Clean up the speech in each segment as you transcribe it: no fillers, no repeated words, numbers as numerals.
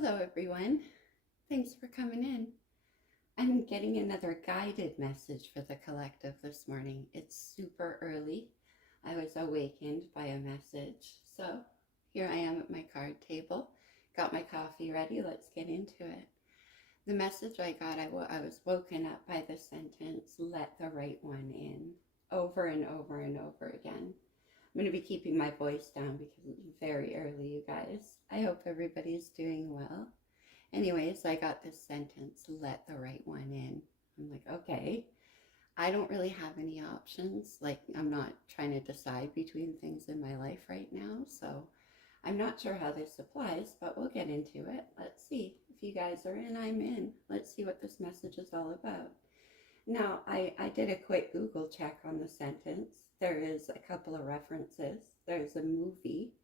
Hello everyone, thanks for coming in. I'm getting another guided message for the collective this morning. It's super early. I was awakened by a message. So here I am at my card table. Got my coffee ready. Let's get into it. The message I got, I was woken up by the sentence, let the right one in, over and over and over again. I'm going to be keeping my voice down because it's very early, you guys. I hope everybody's doing well. Anyways, I got this sentence, let the right one in. I'm like, okay, I don't really have any options. Like, I'm not trying to decide between things in my life right now. So I'm not sure how this applies, but we'll get into it. Let's see. If you guys are in, I'm in. Let's see what this message is all about. Now, I did a quick Google check on the sentence. There is a couple of references. There's a movie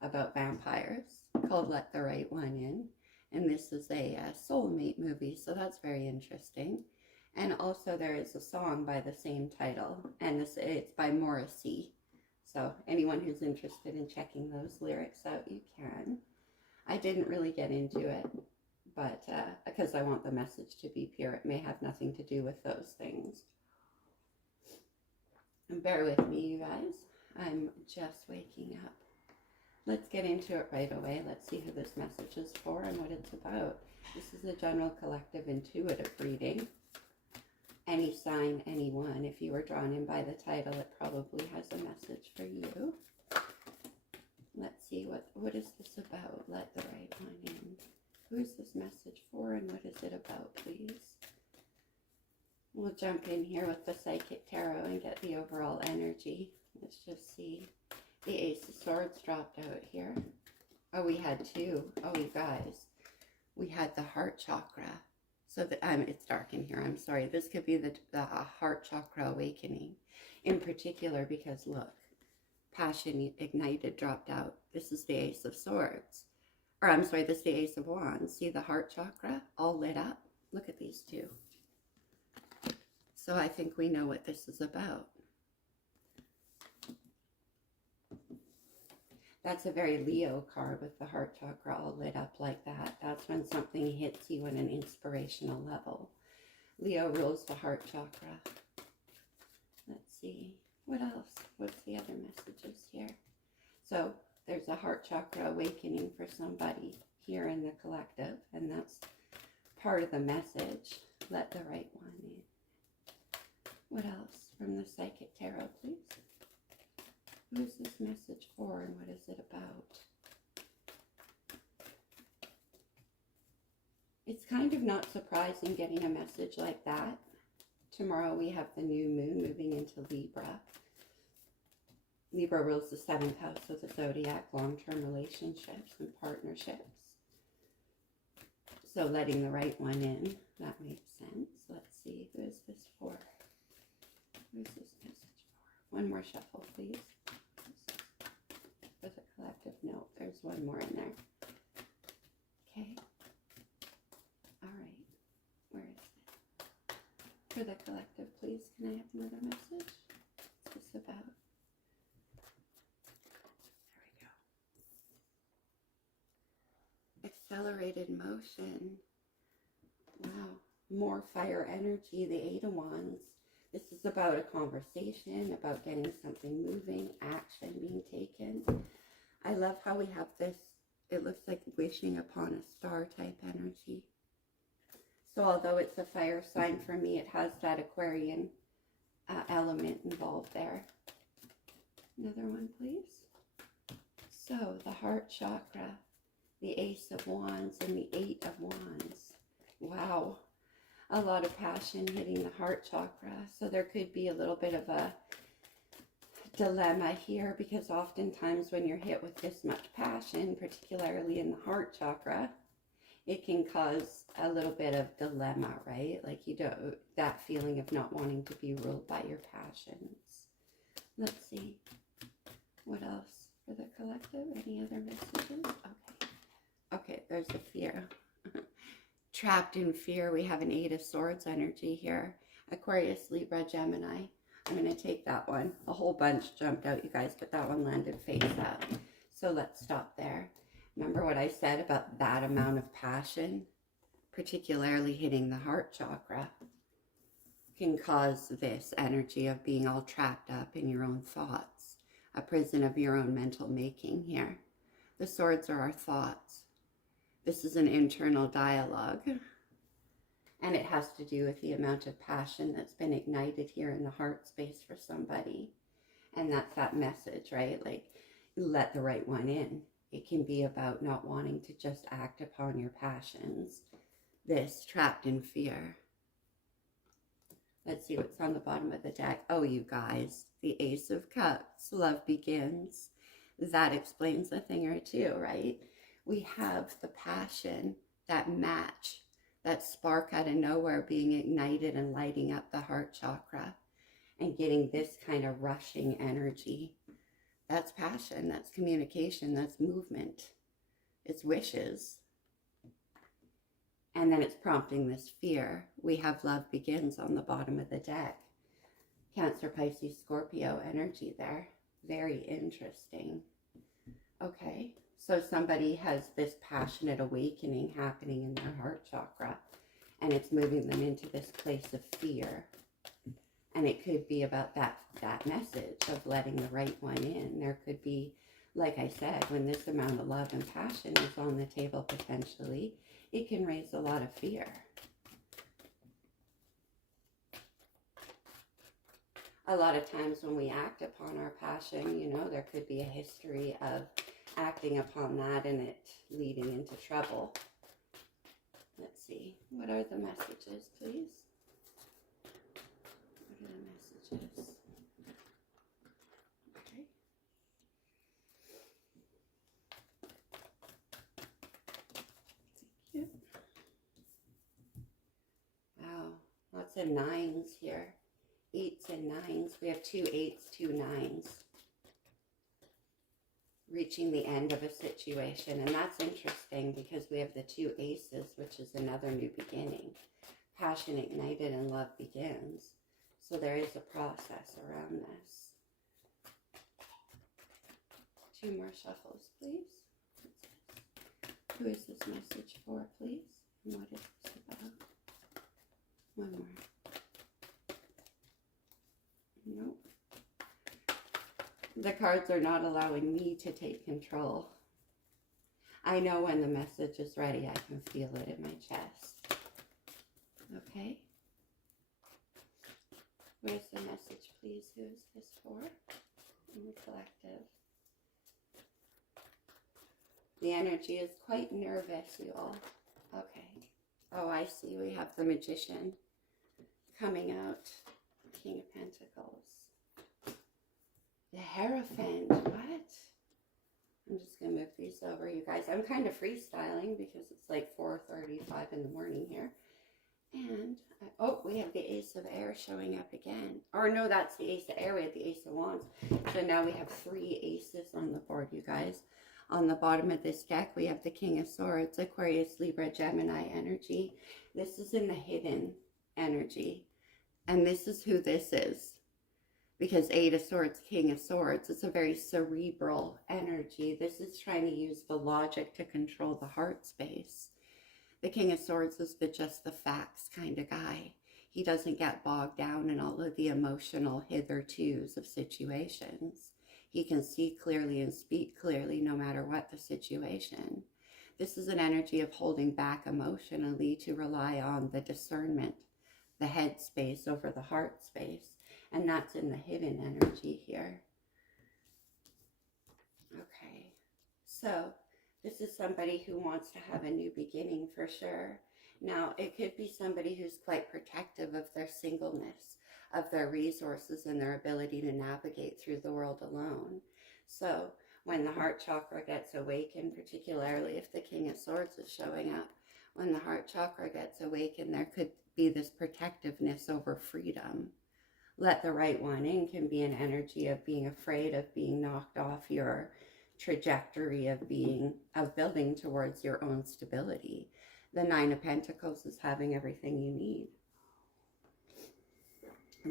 about vampires called Let the Right One In. And this is a soulmate movie, so that's very interesting. And also there is a song by the same title, and it's by Morrissey. So anyone who's interested in checking those lyrics out, you can. I didn't really get into it, but because I want the message to be pure, it may have nothing to do with those things. And bear with me, you guys. I'm just waking up. Let's get into it right away. Let's see who this message is for and what it's about. This is a general collective intuitive reading. Any sign, anyone. If you were drawn in by the title, it probably has a message for you. Let's see, what is this about? Let the right one in. Who is this message for and what is it about, please? We'll jump in here with the Psychic Tarot and get the overall energy. Let's just see. The Ace of Swords dropped out here. Oh, we had two. Oh, you guys. We had the heart chakra. So it's dark in here. I'm sorry. This could be the heart chakra awakening in particular because look, passion ignited dropped out. This is the Ace of Swords. Or I'm sorry, this is the Ace of Wands. See the heart chakra all lit up? Look at these two. So I think we know what this is about. That's a very Leo card with the heart chakra all lit up like that. That's when something hits you at an inspirational level. Leo rules the heart chakra. Let's see. What else? What's the other messages here? So there's a heart chakra awakening for somebody here in the collective. And that's part of the message. Let the right one in. What else from the Psychic Tarot, please? Who is this message for and what is it about? It's kind of not surprising getting a message like that. Tomorrow we have the new moon moving into Libra. Libra rules the 7th house of the zodiac, long-term relationships and partnerships. So letting the right one in, that makes sense. Let's see, who is this for? Who is this message for? One more shuffle, please. For the collective, no, there's one more in there. Okay. All right. Where is it? For the collective, please, can I have another message? What's this about? There we go. Accelerated motion. Wow. More fire energy, the 8 of Wands. This is about a conversation, about getting something moving, action being taken. I love how we have this, it looks like wishing upon a star type energy. So although it's a fire sign for me, it has that Aquarian element involved there. Another one, please. So the heart chakra, the Ace of Wands, and the 8 of Wands. Wow. A lot of passion hitting the heart chakra. So there could be a little bit of a dilemma here because oftentimes when you're hit with this much passion, particularly in the heart chakra, it can cause a little bit of dilemma, right? Like you don't, that feeling of not wanting to be ruled by your passions. Let's see. What else for the collective? Any other messages? Okay. Okay, there's a fear. Trapped in fear, we have an 8 of Swords energy here. Aquarius, Libra, Gemini. I'm going to take that one. A whole bunch jumped out, you guys, but that one landed face up. So let's stop there. Remember what I said about that amount of passion, particularly hitting the heart chakra, can cause this energy of being all trapped up in your own thoughts, a prison of your own mental making here. The swords are our thoughts. This is an internal dialogue, and it has to do with the amount of passion that's been ignited here in the heart space for somebody. And that's that message, right? Like, let the right one in. It can be about not wanting to just act upon your passions. This, trapped in fear. Let's see what's on the bottom of the deck. Oh, you guys, the Ace of Cups, love begins. That explains a thing or two, right? We have the passion, that match, that spark out of nowhere being ignited and lighting up the heart chakra and getting this kind of rushing energy. That's passion, that's communication, that's movement. It's wishes. And then it's prompting this fear. We have love begins on the bottom of the deck. Cancer, Pisces, Scorpio energy there. Very interesting. Okay, so somebody has this passionate awakening happening in their heart chakra, and it's moving them into this place of fear. And it could be about that message of letting the right one in. There could be, like I said, when this amount of love and passion is on the table potentially, it can raise a lot of fear. A lot of times when we act upon our passion, you know, there could be a history of acting upon that and it leading into trouble. Let's see. What are the messages, please? What are the messages? Okay. Thank you. Wow, lots of nines here. 8s and 9s. We have 2 8s, 2 9s. Reaching the end of a situation. And that's interesting because we have the 2 aces, which is another new beginning. Passion ignited and love begins. So there is a process around this. 2 more shuffles, please. Who is this message for, please? And what is this about? 1 more. Nope. The cards are not allowing me to take control. I know when the message is ready. I can feel it in my chest. Okay. Where's the message, please? Who is this for? In the collective. The energy is quite nervous, you all. Okay. Oh, I see. We have the Magician coming out. King of Pentacles. The Hierophant. What? I'm just going to move these over, you guys. I'm kind of freestyling because it's like 4:35 in the morning here. And, oh, we have the Ace of Air showing up again. Or no, that's the Ace of Air. We have the Ace of Wands. So now we have 3 aces on the board, you guys. On the bottom of this deck, we have the King of Swords, Aquarius, Libra, Gemini energy. This is in the hidden energy. And this is who this is. Because 8 of Swords, King of Swords, it's a very cerebral energy. This is trying to use the logic to control the heart space. The King of Swords is just the facts kind of guy. He doesn't get bogged down in all of the emotional hithertos of situations. He can see clearly and speak clearly no matter what the situation. This is an energy of holding back emotionally to rely on the discernment, the head space over the heart space. And that's in the hidden energy here. Okay, so this is somebody who wants to have a new beginning for sure. Now, it could be somebody who's quite protective of their singleness, of their resources and their ability to navigate through the world alone. So when the heart chakra gets awakened, particularly if the King of Swords is showing up, when the heart chakra gets awakened, there could be this protectiveness over freedom. Let the right one in can be an energy of being afraid of being knocked off your trajectory of building towards your own stability. The 9 of Pentacles is having everything you need.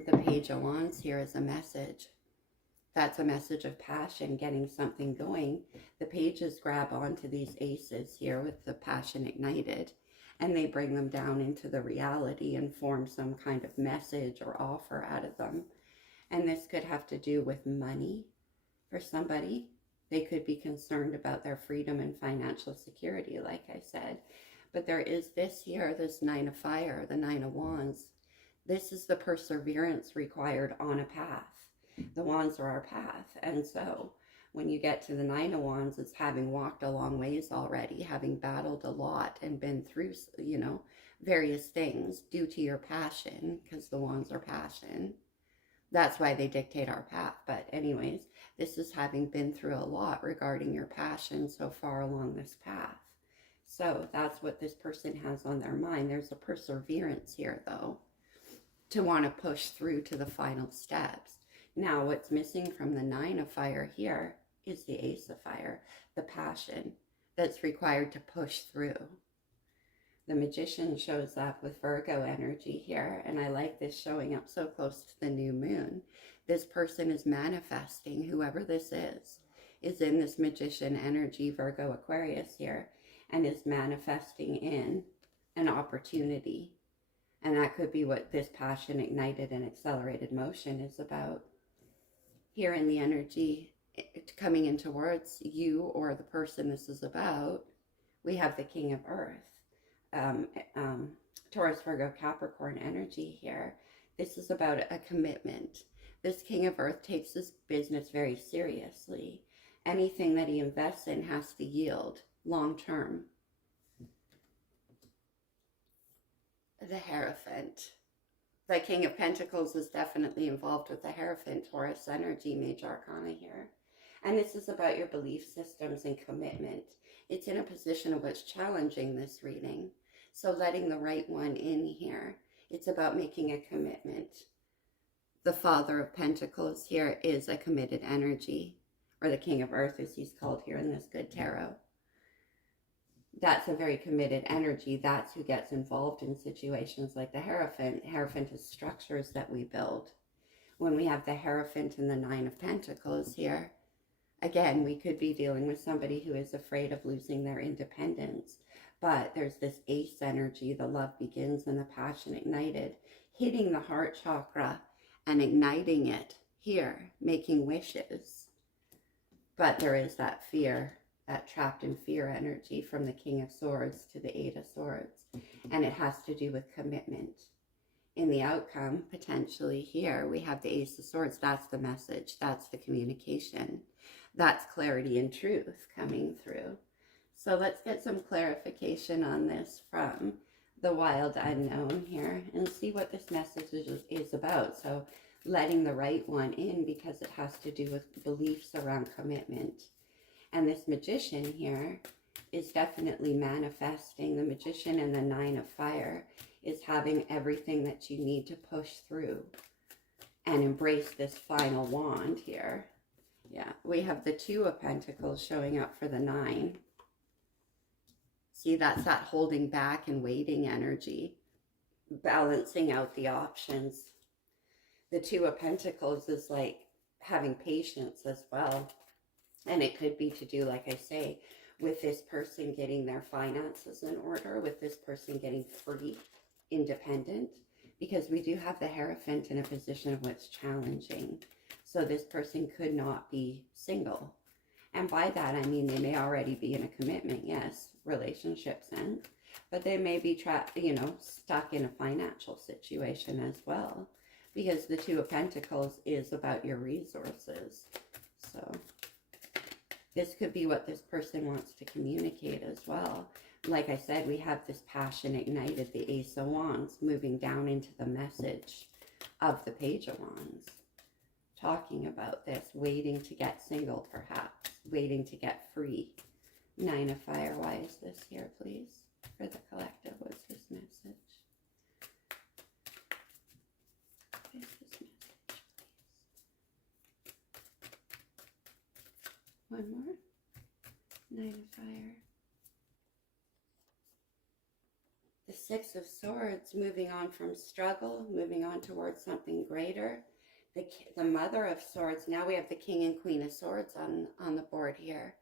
The Page of Wands here is a message. That's a message of passion, getting something going. The pages grab onto these aces here with the passion ignited, and they bring them down into the reality and form some kind of message or offer out of them. And this could have to do with money for somebody. They could be concerned about their freedom and financial security, like I said. But there is this here, this Nine of Fire, the Nine of Wands. This is the perseverance required on a path. The wands are our path. And so when you get to the Nine of Wands, it's having walked a long ways already, having battled a lot and been through, you know, various things due to your passion, because the wands are passion. That's why they dictate our path. But anyways, this is having been through a lot regarding your passion so far along this path. So that's what this person has on their mind. There's a perseverance here, though, to want to push through to the final steps. Now, what's missing from the Nine of Fire here is the Ace of Fire, the passion that's required to push through. The Magician shows up with Virgo energy here, and I like this showing up so close to the new moon. This person is manifesting, whoever this is in this Magician energy, Virgo Aquarius here, and is manifesting in an opportunity. And that could be what this passion ignited and accelerated motion is about. Here in the energy coming in towards you or the person this is about, we have the King of Earth. Taurus, Virgo, Capricorn energy here. This is about a commitment. This King of Earth takes his business very seriously. Anything that he invests in has to yield long term. The Hierophant. The King of Pentacles is definitely involved with the Hierophant, Taurus energy, major arcana here. And this is about your belief systems and commitment. It's in a position of what's challenging this reading. So letting the right one in here. It's about making a commitment. The Father of Pentacles here is a committed energy, or the King of Earth as he's called here in this good tarot. That's a very committed energy. That's who gets involved in situations like the Hierophant. Hierophant is structures that we build. When we have the Hierophant and the Nine of Pentacles here, again, we could be dealing with somebody who is afraid of losing their independence. But there's this Ace energy, the love begins and the passion ignited, hitting the heart chakra and igniting it here, making wishes. But there is that fear, that trapped in fear energy from the King of Swords to the Eight of Swords. And it has to do with commitment. In the outcome, potentially here, we have the Ace of Swords. That's the message. That's the communication. That's clarity and truth coming through. So let's get some clarification on this from the wild unknown here and see what this message is about. So letting the right one in, because it has to do with beliefs around commitment. And this Magician here is definitely manifesting. The Magician and the Nine of Fire is having everything that you need to push through and embrace this final wand here. Yeah, we have the Two of Pentacles showing up for the Nine. See, that's that holding back and waiting energy, balancing out the options. The Two of Pentacles is like having patience as well. And it could be to do, like I say, with this person getting their finances in order, with this person getting free, independent, because we do have the Hierophant in a position of what's challenging. So this person could not be single. And by that, I mean, they may already be in a commitment, yes, relationship sense, but they may be trapped, you know, stuck in a financial situation as well, because the Two of Pentacles is about your resources. So this could be what this person wants to communicate as well. Like I said, we have this passion ignited, the Ace of Wands, moving down into the message of the Page of Wands. Talking about this, waiting to get single perhaps, waiting to get free. Nine of Fire, why is this here, please? For the collective, what's this message? What is this message, please? One more. Nine of Fire. The Six of Swords, moving on from struggle, moving on towards something greater. the Mother of Swords. Now we have the King and Queen of Swords on the board here.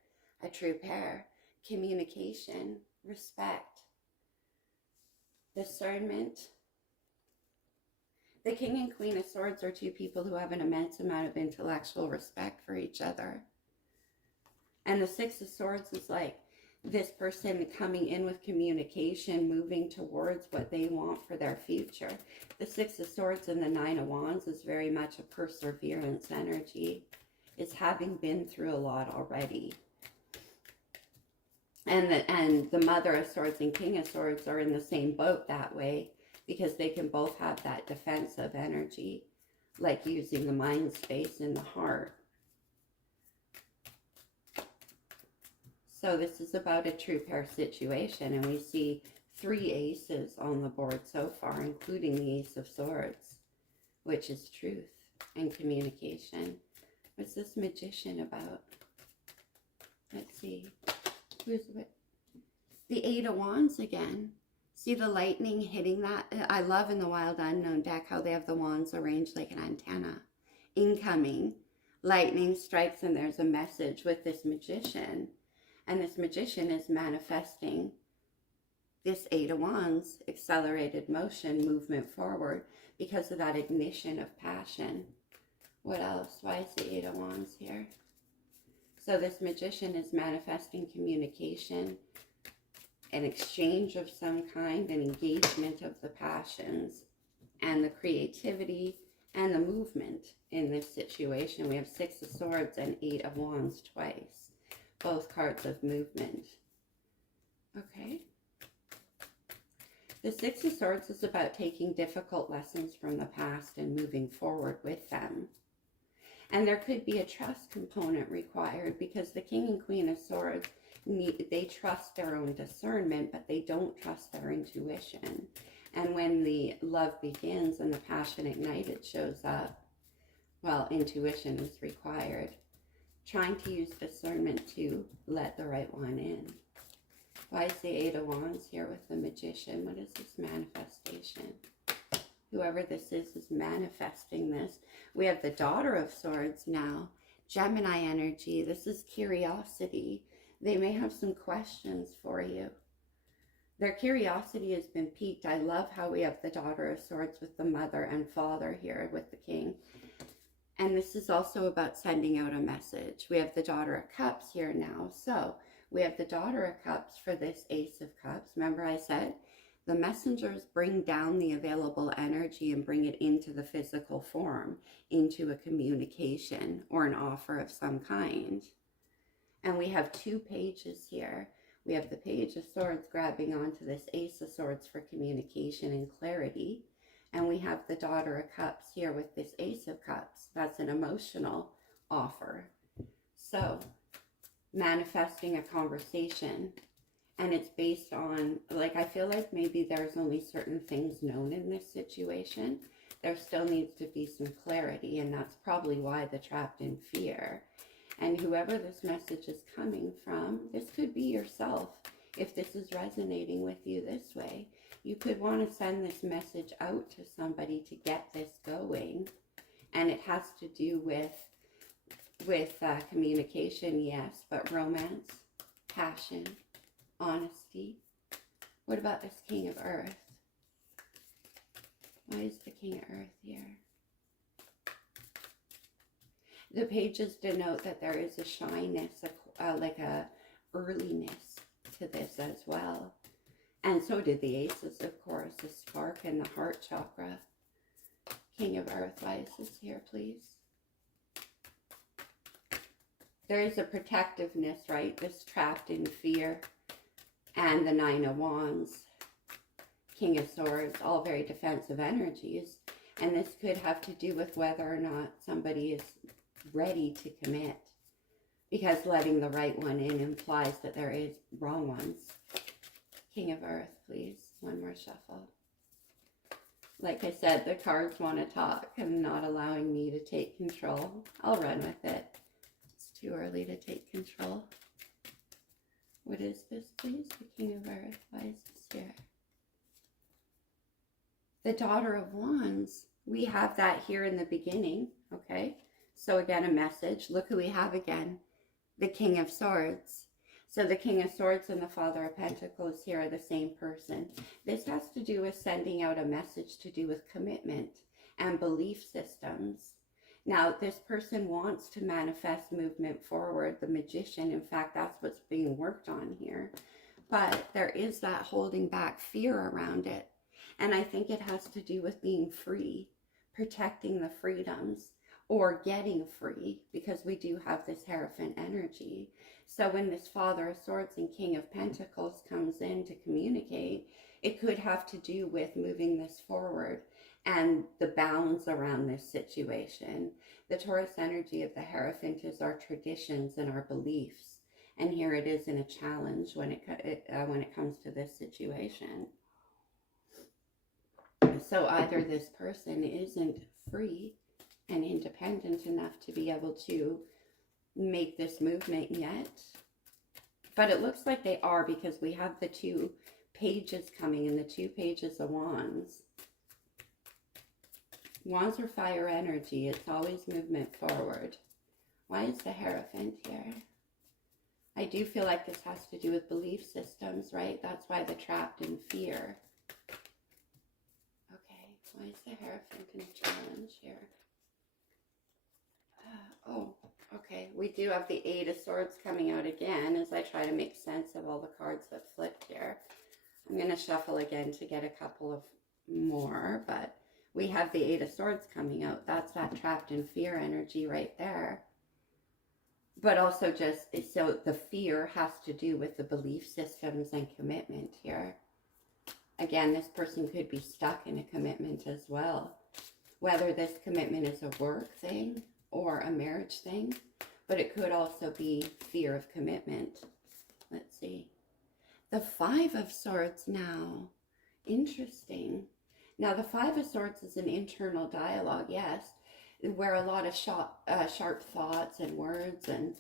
A true pair. Communication, respect, discernment. The King and Queen of Swords are two people who have an immense amount of intellectual respect for each other. And the Six of Swords is like this person coming in with communication, moving towards what they want for their future. The Six of Swords and the Nine of Wands is very much a perseverance energy. It's having been through a lot already. And the Mother of Swords and King of Swords are in the same boat that way, because they can both have that defensive energy, like using the mind space in the heart. So this is about a true pair situation, and we see 3 aces on the board so far, including the Ace of Swords, which is truth and communication. What's this Magician about? Let's see. Who's it? The Eight of Wands again. See the lightning hitting that? I love in the Wild Unknown deck how they have the wands arranged like an antenna. Incoming. Lightning strikes and there's a message with this Magician. And this Magician is manifesting this Eight of Wands, accelerated motion, movement forward, because of that ignition of passion. What else? Why is the Eight of Wands here? So this Magician is manifesting communication, an exchange of some kind, an engagement of the passions, and the creativity and the movement in this situation. We have Six of Swords and Eight of Wands twice. Both cards of movement. Okay. The Six of Swords is about taking difficult lessons from the past and moving forward with them. And there could be a trust component required, because the King and Queen of Swords, they trust their own discernment, but they don't trust their intuition. And when the love begins and the passion ignited shows up, well, intuition is required. Trying to use discernment to let the right one in. Why is the Eight of Wands here with the Magician? What is this manifestation? Whoever this is manifesting this. We have the Daughter of Swords now. Gemini energy. This is curiosity. They may have some questions for you. Their curiosity has been piqued. I love how we have the Daughter of Swords with the Mother and Father here with the King. And this is also about sending out a message. We have the Daughter of Cups here now. So we have the Daughter of Cups for this Ace of Cups. Remember I said the messengers bring down the available energy and bring it into the physical form, into a communication or an offer of some kind. And we have 2 pages here. We have the Page of Swords grabbing onto this Ace of Swords for communication and clarity. And we have the Daughter of Cups here with this Ace of Cups. That's an emotional offer. So, manifesting a conversation. And it's based on, like, I feel like maybe there's only certain things known in this situation. There still needs to be some clarity, and that's probably why the trapped in fear. And whoever this message is coming from, this could be yourself. If this is resonating with you this way, you could want to send this message out to somebody to get this going. And it has to do with communication, yes, but romance, passion, honesty. What about this King of Earth? Why is the King of Earth here? The pages denote that there is a shyness, like a earliness to this as well. And so did the aces, of course, the spark and the heart chakra. King of Earth, why is this here, please? There is a protectiveness, right? This trapped in fear. And the Nine of Wands, King of Swords, all very defensive energies. And this could have to do with whether or not somebody is ready to commit. Because letting the right one in implies that there is wrong ones. King of Earth, please. One more shuffle. Like I said, the cards want to talk and not allowing me to take control. I'll run with it. It's too early to take control. What is this, please? The King of Earth. Why is this here? The Daughter of Wands. We have that here in the beginning, okay? So again, a message. Look who we have again, the King of Swords. So the King of Swords and the Father of Pentacles here are the same person. This has to do with sending out a message to do with commitment and belief systems. Now, this person wants to manifest movement forward, the Magician. In fact, that's what's being worked on here. But there is that holding back fear around it. And I think it has to do with being free, protecting the freedoms, or getting free, because we do have this Hierophant energy. So when this Father of Swords and King of Pentacles comes in to communicate, it could have to do with moving this forward and the balance around this situation. The Taurus energy of the Hierophant is our traditions and our beliefs. And here it is in a challenge when it comes to this situation. So either this person isn't free and independent enough to be able to make this movement yet. But it looks like they are, because we have the 2 pages coming in, the 2 pages of Wands. Wands are fire energy. It's always movement forward. Why is the Hierophant here? I do feel like this has to do with belief systems, right? That's why they're trapped in fear. Okay, why is the Hierophant in a challenge here? Oh, okay. We do have the 8 of Swords coming out again as I try to make sense of all the cards that flipped here. I'm going to shuffle again to get a couple of more, but we have the 8 of Swords coming out. That's that trapped in fear energy right there. But also just, so the fear has to do with the belief systems and commitment here. Again, this person could be stuck in a commitment as well. Whether this commitment is a work thing or a marriage thing, but it could also be fear of commitment. Let's see. The 5 of Swords now. Interesting. Now, the 5 of Swords is an internal dialogue, yes, where a lot of sharp thoughts and words and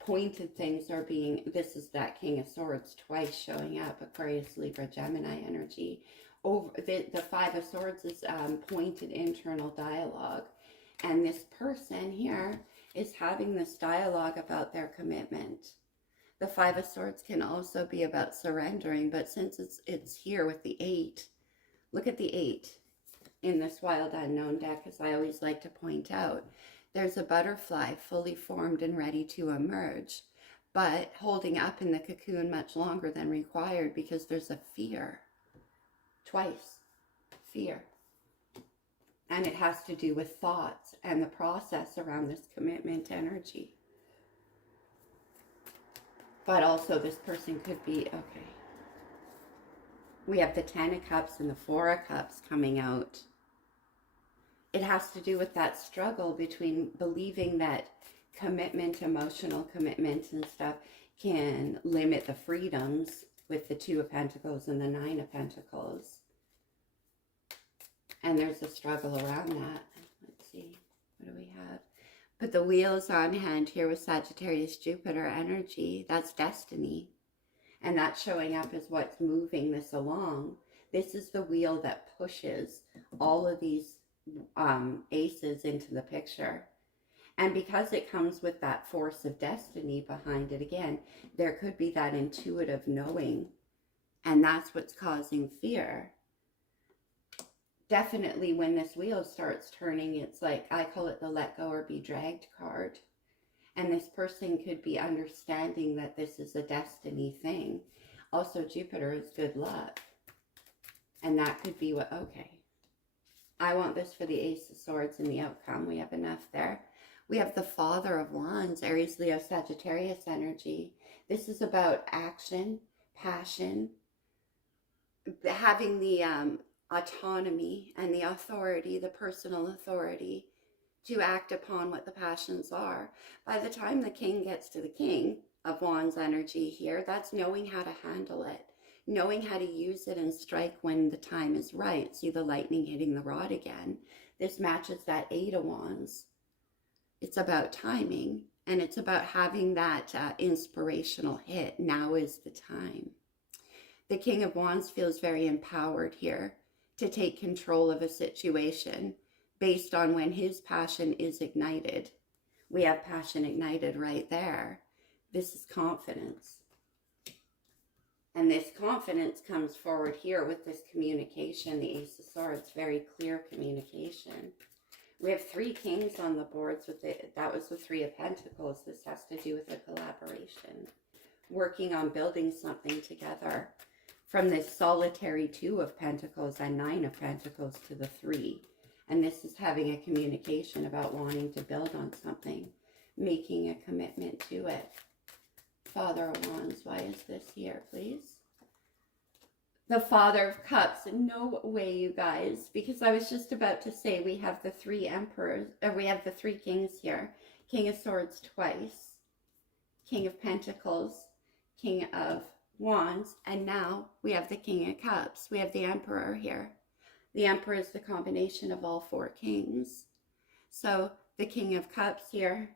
pointed things are being, this is that King of Swords twice showing up, Aquarius, Libra, Gemini energy. Over the 5 of Swords is pointed internal dialogue. And this person here is having this dialogue about their commitment. The 5 of Swords can also be about surrendering, but since it's here with the 8, look at the 8 in this Wild Unknown deck, as I always like to point out. There's a butterfly fully formed and ready to emerge, but holding up in the cocoon much longer than required because there's a fear. Twice. Fear. And it has to do with thoughts and the process around this commitment energy. But also this person could be, okay. We have the 10 of Cups and the 4 of Cups coming out. It has to do with that struggle between believing that commitment, emotional commitment and stuff can limit the freedoms with the 2 of Pentacles and the 9 of Pentacles. And there's a struggle around that. Let's see, what do we have? But the wheels on hand here with Sagittarius, Jupiter energy, that's destiny. And that's showing up as what's moving this along. This is the wheel that pushes all of these aces into the picture. And because it comes with that force of destiny behind it, again, there could be that intuitive knowing. And that's what's causing fear. Definitely when this wheel starts turning, it's like, I call it the let go or be dragged card. And this person could be understanding that this is a destiny thing. Also, Jupiter is good luck. And that could be what, okay. I want this for the Ace of Swords and the outcome. We have enough there. We have the Father of Wands, Aries, Leo, Sagittarius energy. This is about action, passion, having the autonomy and the authority, the personal authority to act upon what the passions are. By the time the King gets to the King of Wands energy here, that's knowing how to handle it, knowing how to use it and strike when the time is right. See the lightning hitting the rod again. This matches that 8 of Wands. It's about timing, and it's about having that inspirational hit. Now is the time. The King of Wands feels very empowered here to take control of a situation, based on when his passion is ignited. We have passion ignited right there. This is confidence. And this confidence comes forward here with this communication, the Ace of Swords, very clear communication. We have 3 kings on the boards with it. That was the 3 of Pentacles. This has to do with a collaboration, working on building something together. From this solitary 2 of Pentacles and 9 of Pentacles to the 3. And this is having a communication about wanting to build on something, making a commitment to it. Father of Wands, why is this here, please? The Father of Cups. No way, you guys, because I was just about to say we have the 3 emperors, or we have the 3 kings here. King of Swords twice, King of Pentacles, King of Wands, and now we have the King of Cups. We have the Emperor here. The Emperor is the combination of all 4 kings. So the King of Cups here,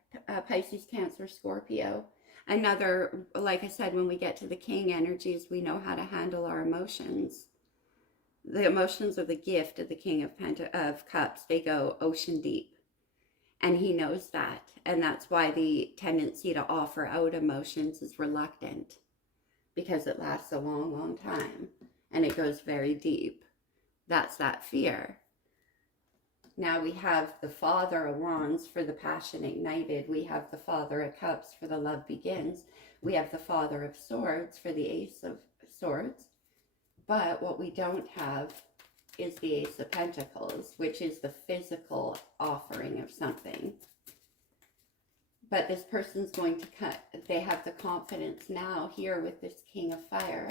Pisces, Cancer, Scorpio. Another, like I said, when we get to the King energies, we know how to handle our emotions. The emotions are the gift of the King of Cups. They go ocean deep. And he knows that. And that's why the tendency to offer out emotions is reluctant. Because it lasts a long, long time. And it goes very deep. That's that fear. Now we have the Father of Wands for the passion ignited. We have the Father of Cups for the love begins. We have the Father of Swords for the Ace of Swords. But what we don't have is the Ace of Pentacles, which is the physical offering of something. But this person's going to cut. They have the confidence now here with this King of Fire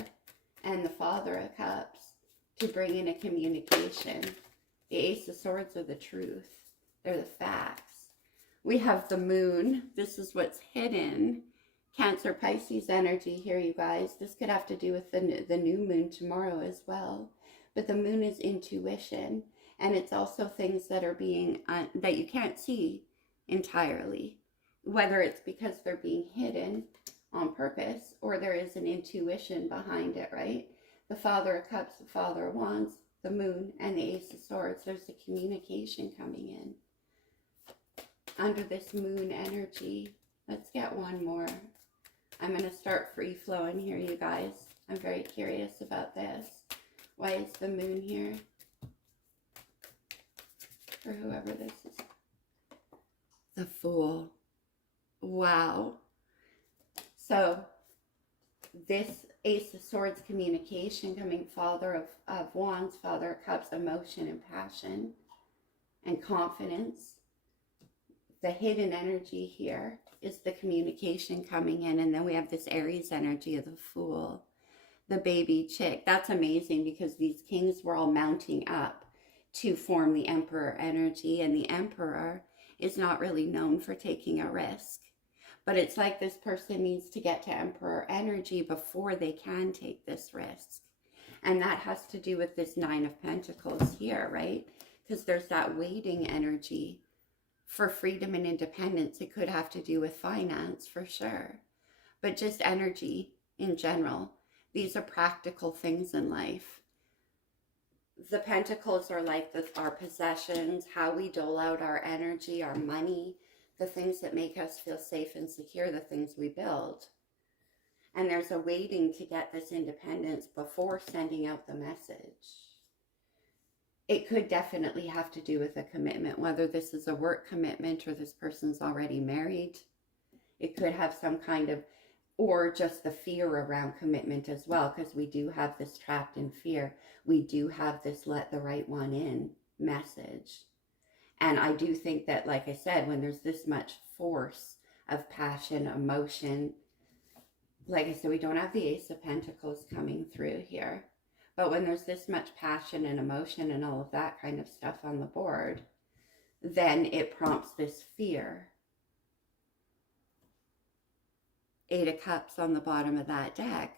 and the Father of Cups to bring in a communication. The Ace of Swords are the truth. They're the facts. We have the Moon. This is what's hidden. Cancer, Pisces energy here, you guys. This could have to do with the new moon tomorrow as well. But the Moon is intuition. And it's also things that are being, that you can't see entirely. Whether it's because they're being hidden on purpose or there is an intuition behind it, right? The Father of Cups, the Father of Wands, the Moon, and the Ace of Swords. There's a communication coming in. Under this Moon energy, let's get one more. I'm going to start free flowing here, you guys. I'm very curious about this. Why is the Moon here? For whoever this is. The Fool. Wow. So, this Ace of Swords communication coming, Father of Wands, Father of Cups, emotion and passion and confidence. The hidden energy here is the communication coming in. And then we have this Aries energy of the Fool, the baby chick. That's amazing because these kings were all mounting up to form the Emperor energy. And the Emperor is not really known for taking a risk. But it's like this person needs to get to Emperor energy before they can take this risk. And that has to do with this 9 of Pentacles here, right? Because there's that waiting energy for freedom and independence. It could have to do with finance for sure. But just energy in general. These are practical things in life. The Pentacles are like our possessions, how we dole out our energy, our money, the things that make us feel safe and secure, the things we build. And there's a waiting to get this independence before sending out the message. It could definitely have to do with a commitment, whether this is a work commitment or this person's already married. It could have some kind of, or just the fear around commitment as well, because we do have this trapped in fear. We do have this let the right one in message. And I do think that, like I said, when there's this much force of passion, emotion, like I said, we don't have the Ace of Pentacles coming through here. But when there's this much passion and emotion and all of that kind of stuff on the board, then it prompts this fear. 8 of Cups on the bottom of that deck.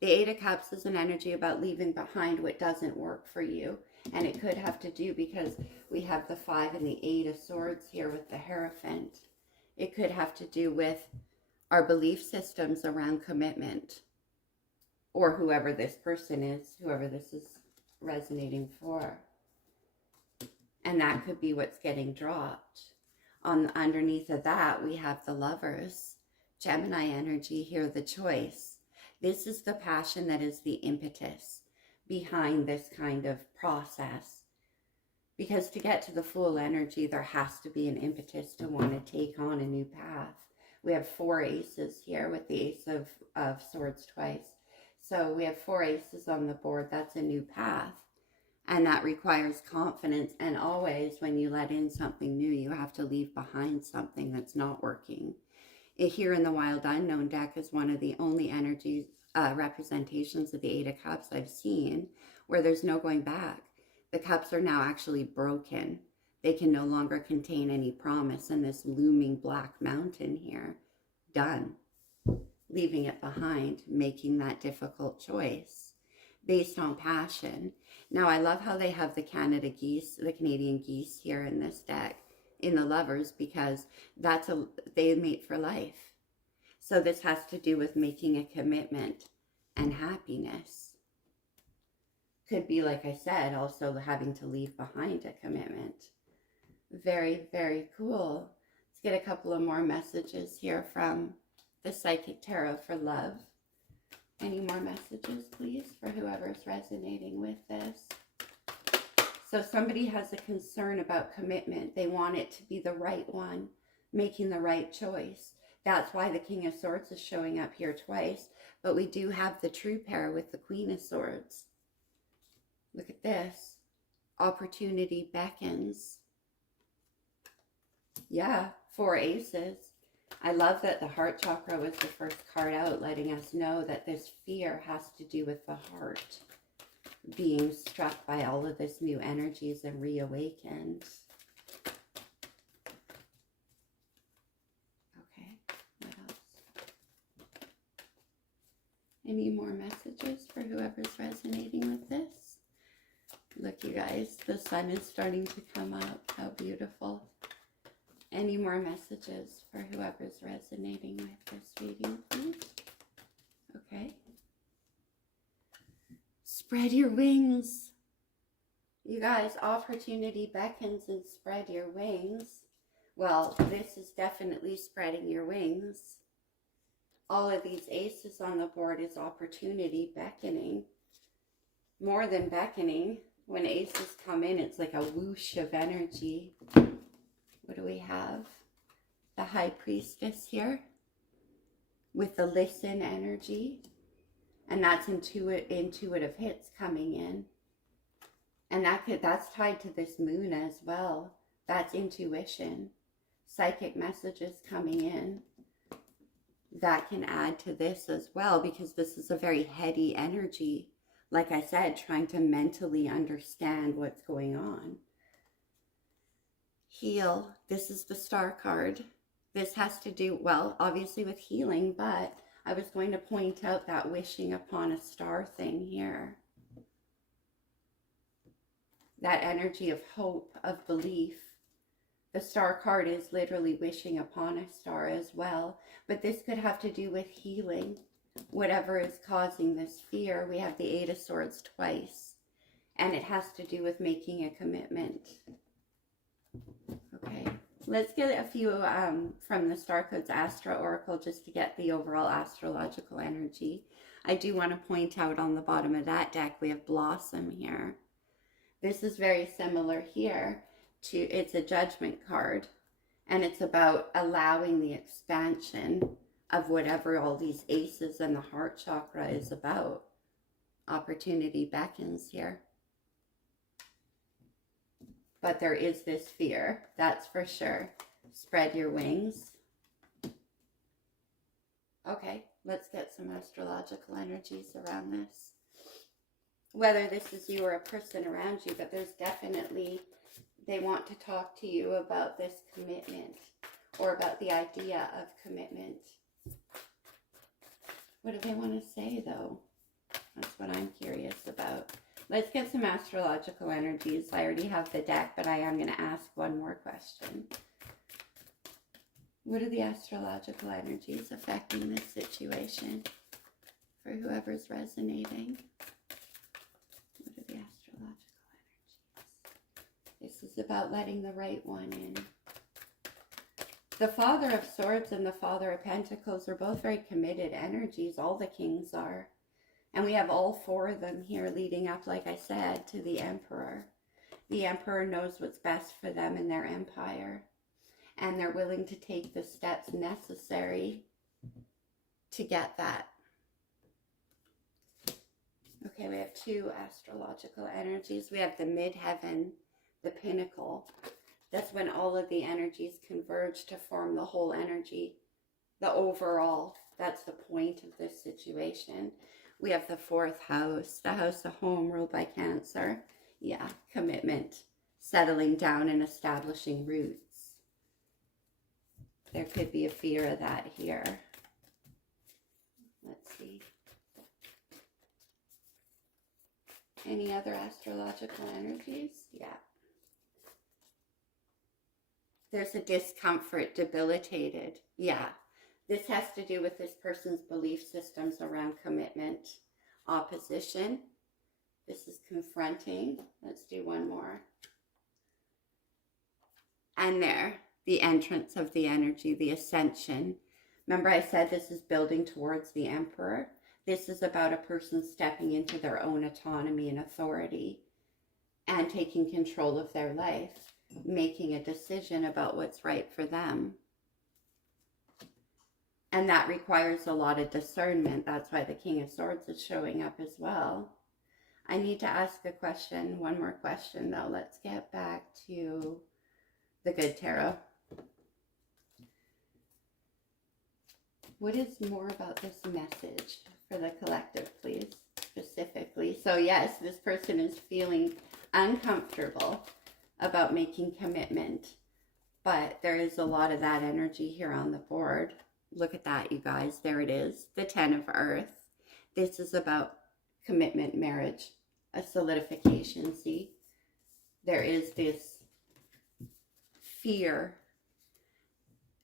The 8 of Cups is an energy about leaving behind what doesn't work for you. And it could have to do because we have the 5 and the 8 of Swords here with the Hierophant. It could have to do with our belief systems around commitment. Or whoever this person is, whoever this is resonating for. And that could be what's getting dropped. Underneath of that, we have the Lovers. Gemini energy here, the choice. This is the passion that is the impetus behind this kind of process. Because to get to the full energy, there has to be an impetus to want to take on a new path. We have 4 aces here with the Ace of Swords twice. So we have 4 aces on the board. That's a new path. And that requires confidence. And always when you let in something new, you have to leave behind something that's not working. Here in the Wild Unknown deck is one of the only energies, representations of the 8 of Cups I've seen where there's no going back. The cups are now actually broken. They can no longer contain any promise, and this looming black mountain here, done. Leaving it behind, making that difficult choice based on passion. Now, I love how they have the Canadian geese here in this deck, in the Lovers, because they mate for life. So this has to do with making a commitment and happiness. Could be, like I said, also having to leave behind a commitment. Very, very cool. Let's get a couple of more messages here from the Psychic Tarot for love. Any more messages, please, for whoever's resonating with this? So somebody has a concern about commitment. They want it to be the right one, making the right choice. That's why the King of Swords is showing up here twice. But we do have the true pair with the Queen of Swords. Look at this. Opportunity beckons. Yeah, 4 aces. I love that the heart chakra was the first card out, letting us know that this fear has to do with the heart being struck by all of this new energies and reawakened. Okay, what else? Any more messages for whoever's resonating with this? Look, you guys, the sun is starting to come up. How beautiful. Any more messages for whoever's resonating with this reading, please? Okay. Spread your wings. You guys, opportunity beckons and spread your wings. Well, this is definitely spreading your wings. All of these aces on the board is opportunity beckoning. More than beckoning. When aces come in, it's like a whoosh of energy. What do we have? The High Priestess here with the listen energy. And that's intuitive hits coming in. And that's tied to this moon as well. That's intuition. Psychic messages coming in. That can add to this as well, because this is a very heady energy. Like I said, trying to mentally understand what's going on. Heal. This is the Star card. This has to do, well, obviously with healing, but I was going to point out that wishing upon a star thing here. That energy of hope, of belief. The Star card is literally wishing upon a star as well. But this could have to do with healing. Whatever is causing this fear. We have the 8 of Swords twice. And it has to do with making a commitment. Okay. Let's get a few from the Star Codes Astro Oracle just to get the overall astrological energy. I do want to point out on the bottom of that deck, we have Blossom here. This is very similar here to, it's a Judgment card. And it's about allowing the expansion of whatever all these aces and the heart chakra is about. Opportunity beckons here. But there is this fear, that's for sure. Spread your wings. Okay, let's get some astrological energies around this. Whether this is you or a person around you, but there's definitely, they want to talk to you about this commitment or about the idea of commitment. What do they want to say, though? That's what I'm curious about. Let's get some astrological energies. I already have the deck, but I am going to ask one more question. What are the astrological energies affecting this situation for whoever's resonating? What are the astrological energies? This is about letting the right one in. The Father of Swords and the Father of Pentacles are both very committed energies. All the kings are. And we have all four of them here leading up, like I said, to the Emperor. The Emperor knows what's best for them and their empire. And they're willing to take the steps necessary to get that. Okay, we have two astrological energies. We have the midheaven, the pinnacle. That's when all of the energies converge to form the whole energy, the overall. That's the point of this situation. We have the fourth house, the house of home ruled by Cancer. Yeah, commitment, settling down and establishing roots. There could be a fear of that here. Let's see. Any other astrological energies? Yeah. There's a discomfort, debilitated. Yeah. This has to do with this person's belief systems around commitment. Opposition. This is confronting. Let's do one more. And there, the entrance of the energy, the ascension. Remember I said this is building towards the Emperor? This is about a person stepping into their own autonomy and authority and taking control of their life, making a decision about what's right for them. And that requires a lot of discernment. That's why the King of Swords is showing up as well. I need to ask a question, one more question though. Let's get back to the good tarot. What is more about this message for the collective, please, specifically? So yes, this person is feeling uncomfortable about making commitment, but there is a lot of that energy here on the board. Look at that, you guys. There it is, the 10 of Earth. This is about commitment, marriage, a solidification. See, there is this fear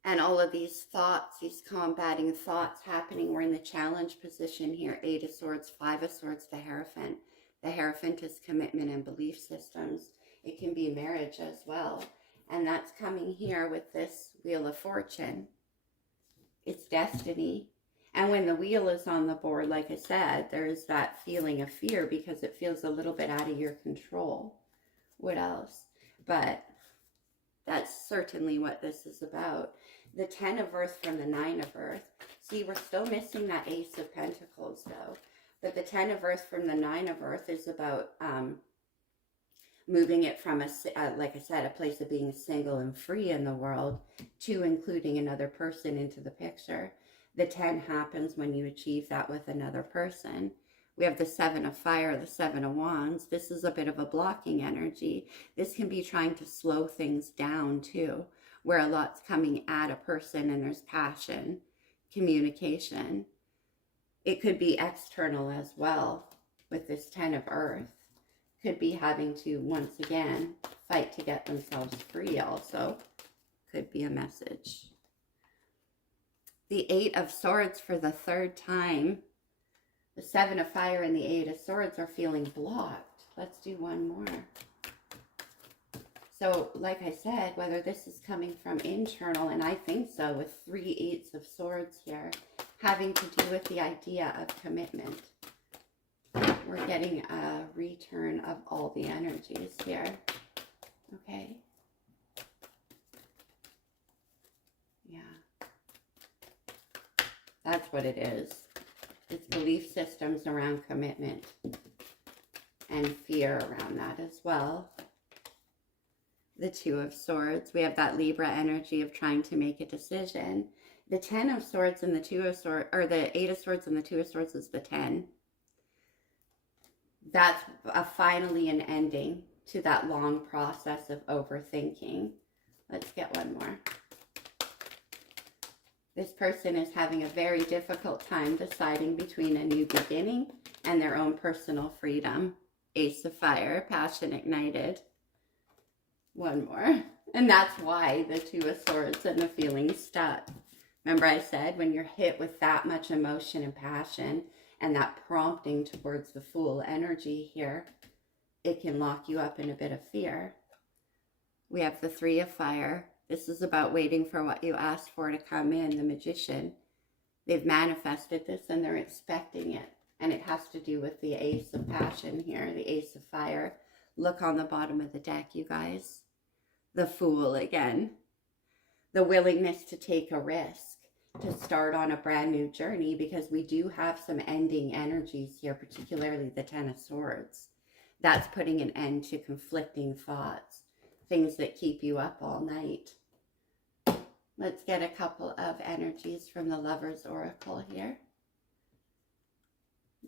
and all of these thoughts, these combating thoughts happening. We're in the challenge position here. 8 of Swords, 5 of Swords, the Hierophant. The Hierophant is commitment and belief systems. It can be marriage as well. And that's coming here with this Wheel of Fortune. It's destiny. And when the wheel is on the board, like I said, there's that feeling of fear because it feels a little bit out of your control. What else? But that's certainly what this is about. The 10 of Earth from the 9 of Earth. See, we're still missing that Ace of Pentacles though. But the 10 of Earth from the 9 of Earth is about moving it from, like I said, a place of being single and free in the world to including another person into the picture. The 10 happens when you achieve that with another person. We have the 7 of Fire, the 7 of Wands. This is a bit of a blocking energy. This can be trying to slow things down too, where a lot's coming at a person and there's passion, communication. It could be external as well with this 10 of Earth. Could be having to, once again, fight to get themselves free also. Could be a message. The 8 of Swords for the 3rd time. The 7 of Fire and the 8 of Swords are feeling blocked. Let's do one more. So, like I said, whether this is coming from internal, and I think so, with 3 8s of Swords here, having to do with the idea of commitment. We're getting a return of all the energies here. Okay. Yeah. That's what it is. It's belief systems around commitment and fear around that as well. The 2 of Swords. We have that Libra energy of trying to make a decision. The 10 of Swords and the 2 of Swords, or the 8 of Swords and the 2 of Swords is the 10. That's finally an ending to that long process of overthinking. Let's get one more. This person is having a very difficult time deciding between a new beginning and their own personal freedom. Ace of Fire, passion ignited. One more. And that's why the 2 of Swords and the feeling stuck. Remember I said when you're hit with that much emotion and passion and that prompting towards the Fool energy here, it can lock you up in a bit of fear. We have the Three of Fire. This is about waiting for what you asked for to come in, the Magician. They've manifested this and they're expecting it. And it has to do with the Ace of Passion here, the Ace of Fire. Look on the bottom of the deck, you guys. The Fool again. The willingness to take a risk, to start on a brand new journey, because we do have some ending energies here, particularly the Ten of Swords. That's putting an end to conflicting thoughts, things that keep you up all night. Let's get a couple of energies from the Lover's Oracle here.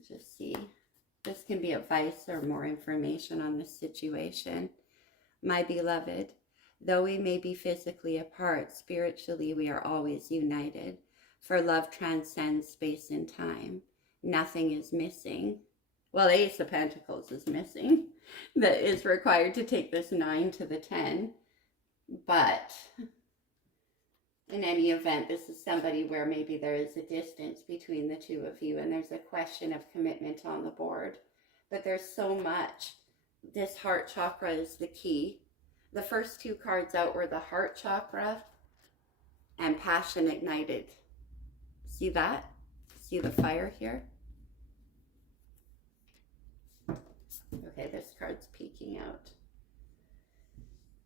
Just see. This can be advice or more information on this situation. My beloved, though we may be physically apart, spiritually we are always united. For love transcends space and time. Nothing is missing. Well, Ace of Pentacles is missing. That is required to take this 9 to the 10. But in any event, this is somebody where maybe there is a distance between the two of you and there's a question of commitment on the board. But there's so much. This heart chakra is the key. The first two cards out were the heart chakra and passion ignited. See that? See the fire here? Okay, this card's peeking out.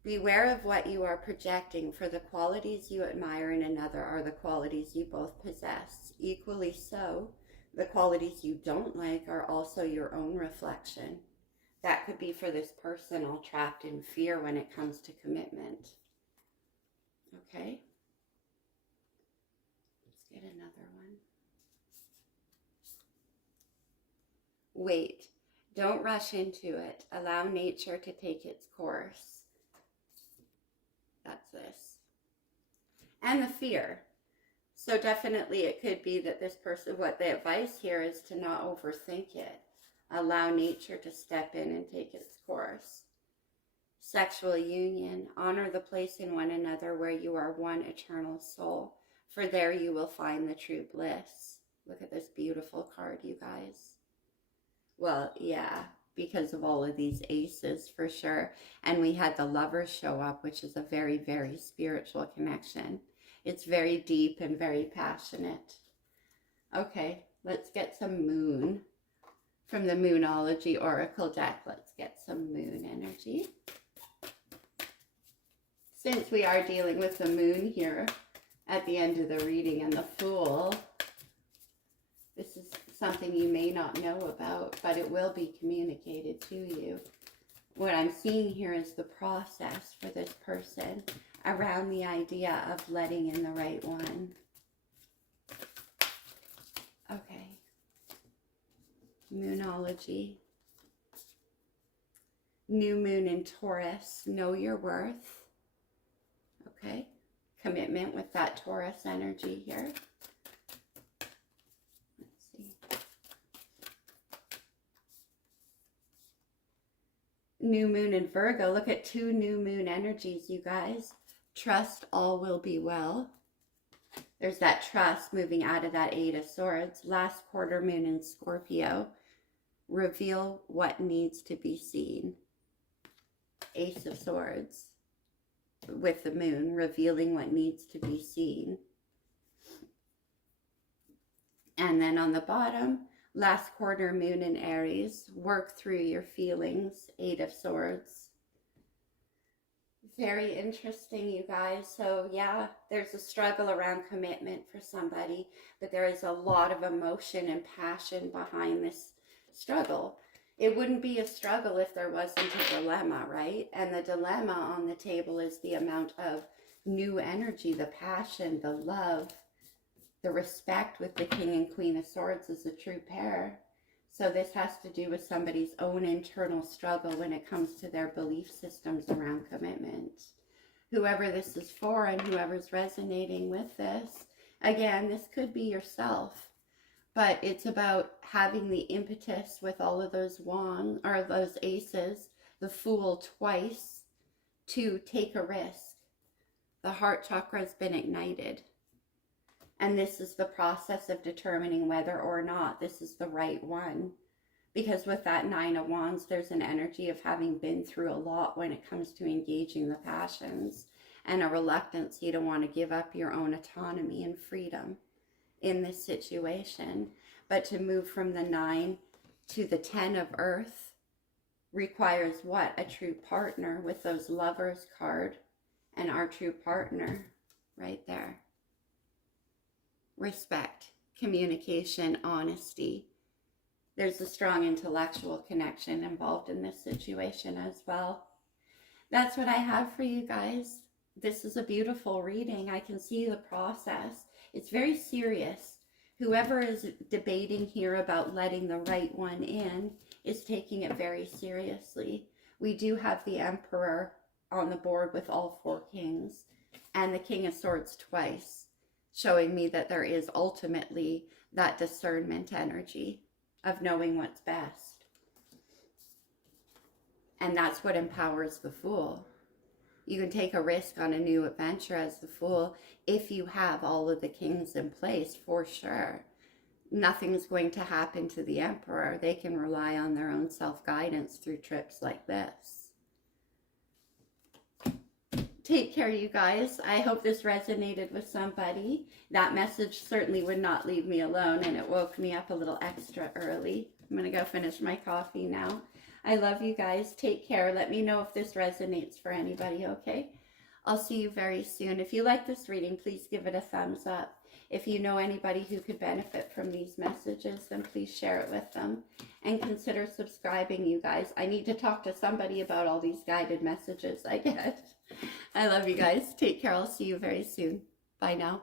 Beware of what you are projecting, for the qualities you admire in another are the qualities you both possess. Equally so, the qualities you don't like are also your own reflection. That could be for this person all trapped in fear when it comes to commitment. Okay? Let's get another one. Wait. Don't rush into it. Allow nature to take its course. That's this. And the fear. So definitely it could be that this person, what the advice here is to not overthink it. Allow nature to step in and take its course. Sexual union. Honor the place in one another where you are one eternal soul. For there you will find the true bliss. Look at this beautiful card, you guys. Well, yeah, because of all of these aces for sure. And we had the Lovers show up, which is a very, very spiritual connection. It's very deep and very passionate. Okay, let's get some moon. From the Moonology Oracle deck, let's get some moon energy. Since we are dealing with the moon here at the end of the reading and the Fool, this is something you may not know about, but it will be communicated to you. What I'm seeing here is the process for this person around the idea of letting in the right one. Okay. Moonology. New moon in Taurus. Know your worth. Okay. Commitment with that Taurus energy here. New moon in Virgo. Look at two new moon energies, you guys. Trust all will be well. There's that trust moving out of that Eight of Swords. Last quarter moon in Scorpio. Reveal what needs to be seen. Ace of Swords with the moon, revealing what needs to be seen. And then on the bottom, last quarter moon in Aries. Work through your feelings. Eight of Swords. Very interesting, you guys. So yeah, there's a struggle around commitment for somebody, but there is a lot of emotion and passion behind this struggle. It wouldn't be a struggle if there wasn't a dilemma, right? And the dilemma on the table is the amount of new energy, the passion, the love, the respect with the King and Queen of Swords as a true pair. So this has to do with somebody's own internal struggle when it comes to their belief systems around commitment. Whoever this is for and whoever's resonating with this, again, this could be yourself, but it's about having the impetus with all of those wands or those aces, the Fool twice, to take a risk. The heart chakra has been ignited. And this is the process of determining whether or not this is the right one. Because with that Nine of Wands, there's an energy of having been through a lot when it comes to engaging the passions, and a reluctance to want to give up your own autonomy and freedom in this situation. But to move from the 9 to the 10 of Earth requires what? A true partner, with those Lovers card and our true partner right there. Respect, communication, honesty. There's a strong intellectual connection involved in this situation as well. That's what I have for you guys. This is a beautiful reading. I can see the process. It's very serious. Whoever is debating here about letting the right one in is taking it very seriously. We do have the Emperor on the board with all 4 kings, and the King of Swords twice, showing me that there is ultimately that discernment energy of knowing what's best. And that's what empowers the Fool. You can take a risk on a new adventure as the Fool if you have all of the kings in place, for sure. Nothing's going to happen to the Emperor. They can rely on their own self-guidance through trips like this. Take care, you guys. I hope this resonated with somebody. That message certainly would not leave me alone, and it woke me up a little extra early. I'm going to go finish my coffee now. I love you guys. Take care. Let me know if this resonates for anybody, okay? I'll see you very soon. If you like this reading, please give it a thumbs up. If you know anybody who could benefit from these messages, then please share it with them. And consider subscribing, you guys. I need to talk to somebody about all these guided messages I get. I love you guys. Take care. I'll see you very soon. Bye now.